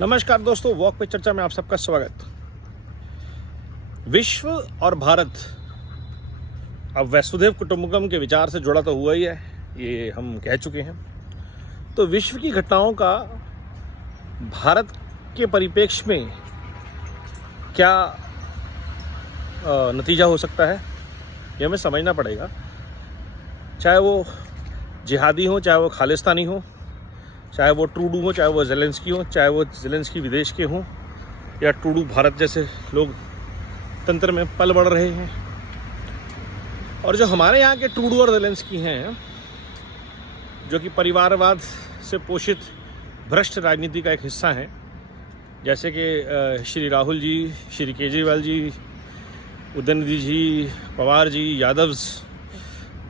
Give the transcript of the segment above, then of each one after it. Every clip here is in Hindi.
नमस्कार दोस्तों, वॉक पे चर्चा में आप सबका स्वागत। विश्व और भारत अब वसुधैव कुटुंबकम के विचार से जुड़ा तो हुआ ही है, ये हम कह चुके हैं। तो विश्व की घटनाओं का भारत के परिप्रेक्ष्य में क्या नतीजा हो सकता है, ये हमें समझना पड़ेगा। चाहे वो जिहादी हो, चाहे वो खालिस्तानी हो, चाहे वो ट्रूडू हो, चाहे वो ज़ेलेंस्की हो, चाहे वो ज़ेलेंस्की विदेश के हों, या ट्रूडू भारत जैसे लोग तंत्र में पल बढ़ रहे हैं। और जो हमारे यहाँ के ट्रूडू और ज़ेलेंस्की हैं, जो कि परिवारवाद से पोषित भ्रष्ट राजनीति का एक हिस्सा हैं, जैसे कि श्री राहुल जी, श्री केजरीवाल जी, उदयनिधि जी, पवार जी, यादव्स,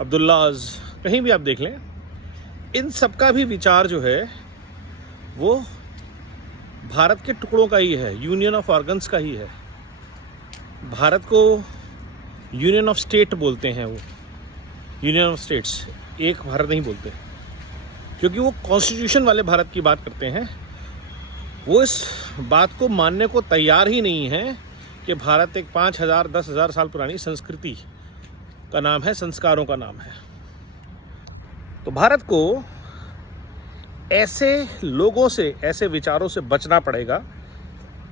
अब्दुल्लाज, कहीं भी आप देख लें, इन सब का भी विचार जो है वो भारत के टुकड़ों का ही है, यूनियन ऑफ ऑर्गन्स का ही है। भारत को यूनियन ऑफ स्टेट बोलते हैं, वो यूनियन ऑफ स्टेट्स, एक भारत नहीं बोलते, क्योंकि वो कॉन्स्टिट्यूशन वाले भारत की बात करते हैं। वो इस बात को मानने को तैयार ही नहीं है कि भारत एक 5,000 10,000 साल पुरानी संस्कृति का नाम है, संस्कारों का नाम है। तो भारत को ऐसे लोगों से, ऐसे विचारों से बचना पड़ेगा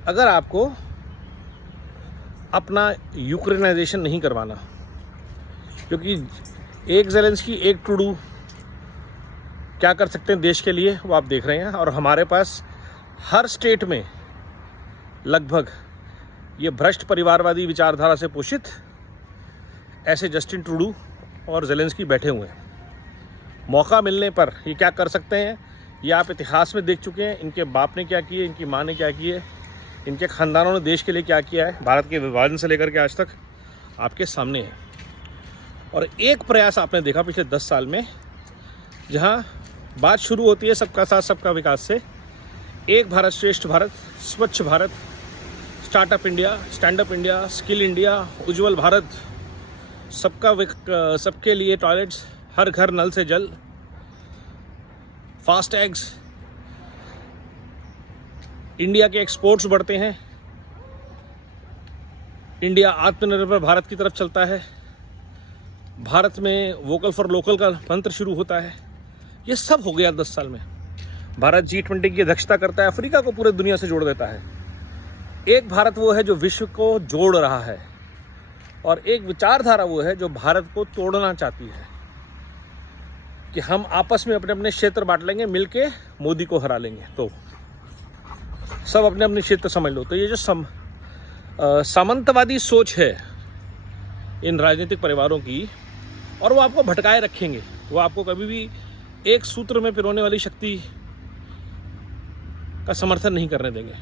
अगर आपको अपना यूक्रेनाइजेशन नहीं करवाना। क्योंकि एक ज़ेलेंस्की, एक ट्रूडू क्या कर सकते हैं देश के लिए, वो आप देख रहे हैं। और हमारे पास हर स्टेट में लगभग ये भ्रष्ट परिवारवादी विचारधारा से पोषित ऐसे जस्टिन ट्रूडू और ज़ेलेंस्की बैठे हुए हैं। मौका मिलने पर ये क्या कर सकते हैं, ये आप इतिहास में देख चुके हैं। इनके बाप ने क्या किए, इनकी माँ ने क्या किए, इनके ख़ानदानों ने देश के लिए क्या किया है, भारत के विभाजन से लेकर के आज तक आपके सामने है। और एक प्रयास आपने देखा पिछले 10 साल में, जहाँ बात शुरू होती है सबका साथ सबका विकास से, एक भारत श्रेष्ठ भारत, स्वच्छ Bharat, startup India, stand up India, skill India, उज्ज्वल भारत, सबके लिए टॉयलेट्स, हर घर नल से जल, फास्ट टैग्स, इंडिया के एक्सपोर्ट्स बढ़ते हैं, इंडिया आत्मनिर्भर भारत की तरफ चलता है, भारत में वोकल फॉर लोकल का मंत्र शुरू होता है। ये सब हो गया 10 साल में। भारत G20 की अध्यक्षता करता है, अफ्रीका को पूरे दुनिया से जोड़ देता है। एक भारत वो है जो विश्व को जोड़ रहा है, और एक विचारधारा वो है जो भारत को तोड़ना चाहती है कि हम आपस में अपने अपने क्षेत्र बांट लेंगे, मिलके मोदी को हरा लेंगे, तो सब अपने अपने क्षेत्र समझ लो। तो ये जो सामंतवादी सोच है इन राजनीतिक परिवारों की, और वो आपको भटकाए रखेंगे, वो आपको कभी भी एक सूत्र में पिरोने वाली शक्ति का समर्थन नहीं करने देंगे।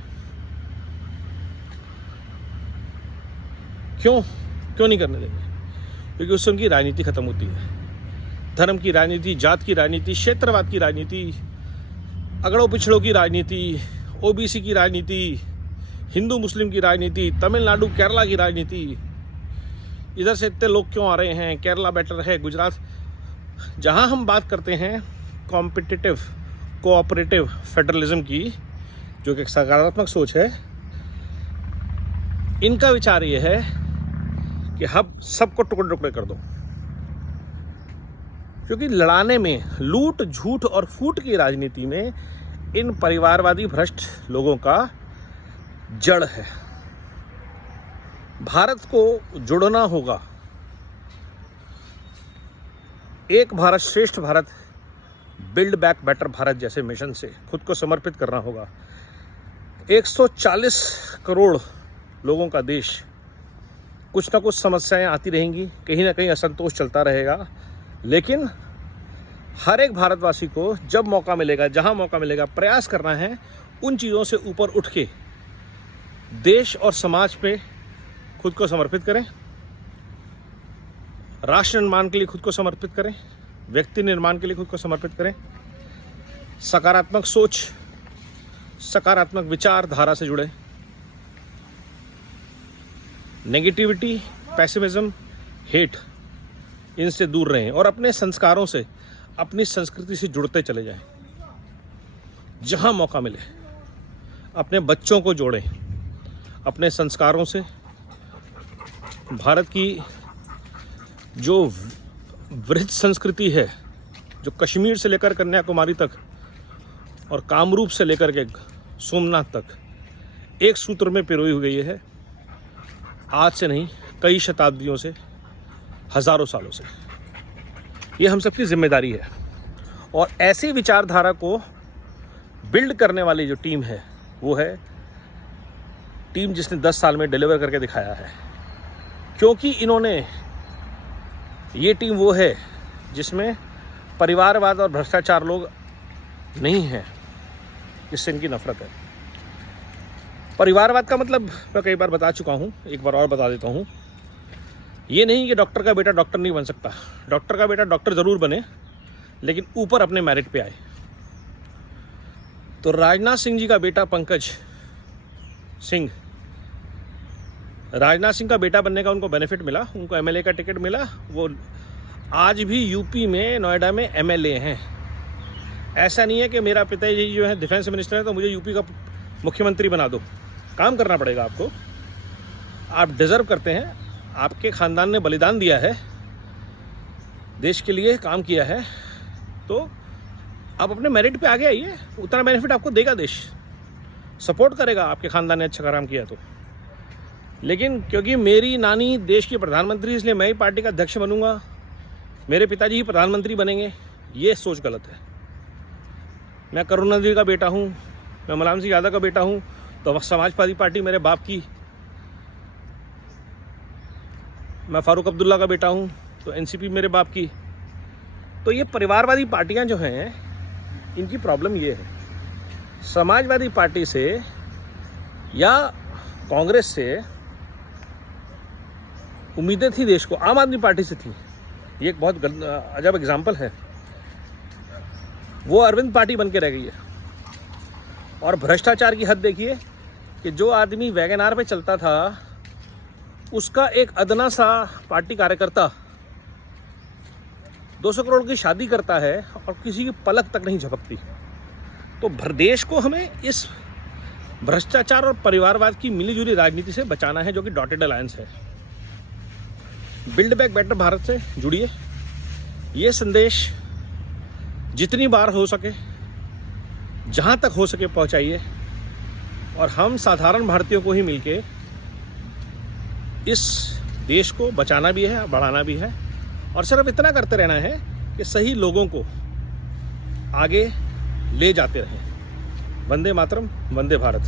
क्यों नहीं करने देंगे? क्योंकि उससे उनकी राजनीति खत्म होती है। धर्म की राजनीति, जात की राजनीति, क्षेत्रवाद की राजनीति, अगड़ों पिछड़ों की राजनीति, ओबीसी की राजनीति, हिंदू मुस्लिम की राजनीति, तमिलनाडु केरला की राजनीति, इधर से इतने लोग क्यों आ रहे हैं, केरला बेटर है, गुजरात। जहां हम बात करते हैं कॉम्पिटिटिव कोऑपरेटिव फेडरलिज्म की, जो कि एक सकारात्मक सोच है, इनका विचार ये है कि हम सबको टुकड़े टुकड़े कर दो। क्योंकि लड़ाने में, लूट झूठ और फूट की राजनीति में इन परिवारवादी भ्रष्ट लोगों का जड़ है। भारत को जुड़ना होगा, एक भारत श्रेष्ठ Bharat, build back better Bharat जैसे मिशन से खुद को समर्पित करना होगा। 140 करोड़ लोगों का देश, कुछ ना कुछ समस्याएं आती रहेंगी, कहीं ना कहीं असंतोष चलता रहेगा, लेकिन हर एक भारतवासी को जब मौका मिलेगा, जहां मौका मिलेगा, प्रयास करना है उन चीज़ों से ऊपर उठ के देश और समाज पे खुद को समर्पित करें, राष्ट्र निर्माण के लिए खुद को समर्पित करें, व्यक्ति निर्माण के लिए खुद को समर्पित करें, सकारात्मक सोच, सकारात्मक विचारधारा से जुड़े, नेगेटिविटी, पैसिमिज्म, हेट, इनसे दूर रहें और अपने संस्कारों से, अपनी संस्कृति से जुड़ते चले जाएं जहां मौका मिले। अपने बच्चों को जोड़ें अपने संस्कारों से। भारत की जो वृहद संस्कृति है, जो कश्मीर से लेकर कन्याकुमारी तक और कामरूप से लेकर के सोमनाथ तक एक सूत्र में पिरोई हुई है, आज से नहीं कई शताब्दियों से, हजारों सालों से। ये हम सबकी जिम्मेदारी है। और ऐसी विचारधारा को बिल्ड करने वाली जो टीम है वो है टीम जिसने 10 साल में डिलीवर करके दिखाया है। क्योंकि इन्होंने, ये टीम वो है जिसमें परिवारवाद और भ्रष्टाचार लोग नहीं हैं, जिससे इनकी नफरत है। परिवारवाद का मतलब मैं कई बार बता चुका हूँ, एक बार और बता देता हूँ। ये नहीं कि डॉक्टर का बेटा डॉक्टर नहीं बन सकता। डॉक्टर का बेटा डॉक्टर ज़रूर बने, लेकिन ऊपर अपने मेरिट पे आए। तो राजनाथ सिंह जी का बेटा पंकज सिंह, राजनाथ सिंह का बेटा बनने का उनको बेनिफिट मिला, उनको एमएलए का टिकट मिला। वो आज भी यूपी में नोएडा में एमएलए हैं। ऐसा नहीं है कि मेरा पिताजी जो है डिफेंस मिनिस्टर है तो मुझे यूपी का मुख्यमंत्री बना दो। काम करना पड़ेगा आपको, आप डिज़र्व करते हैं। आपके ख़ानदान ने बलिदान दिया है, देश के लिए काम किया है, तो आप अपने मेरिट पे आगे आइए। उतना बेनिफिट आपको देगा देश, सपोर्ट करेगा आपके ख़ानदान ने अच्छा काम किया तो। लेकिन क्योंकि मेरी नानी देश की प्रधानमंत्री, इसलिए मैं ही पार्टी का अध्यक्ष बनूंगा, मेरे पिताजी ही प्रधानमंत्री बनेंगे, ये सोच गलत है। मैं करुणानिधि का बेटा हूँ, मैं मुलायम सिंह यादव का बेटा हूँ, तो समाजवादी पार्टी मेरे बाप की। मैं फारूक अब्दुल्ला का बेटा हूँ, तो एनसीपी मेरे बाप की। तो ये परिवारवादी पार्टियां जो हैं, इनकी प्रॉब्लम ये है। समाजवादी पार्टी से या कांग्रेस से उम्मीदें थी देश को, आम आदमी पार्टी से थी। ये एक बहुत अजब एग्जाम्पल है। वो अरविंद पार्टी बन के रह गई है। और भ्रष्टाचार की हद देखिए कि जो आदमी वैगन आर पे चलता था, उसका एक अदना सा पार्टी कार्यकर्ता 200 करोड़ की शादी करता है और किसी की पलक तक नहीं झपकती। तो देश को हमें इस भ्रष्टाचार और परिवारवाद की मिलीजुली राजनीति से बचाना है, जो कि डॉटेड अलायंस है। बिल्ड बैक बेटर भारत से जुड़िए। ये संदेश जितनी बार हो सके, जहाँ तक हो सके पहुँचाइए। और हम साधारण भारतीयों को ही मिलके इस देश को बचाना भी है, बढ़ाना भी है। और सिर्फ इतना करते रहना है कि सही लोगों को आगे ले जाते रहें। वंदे मातरम, वंदे भारत।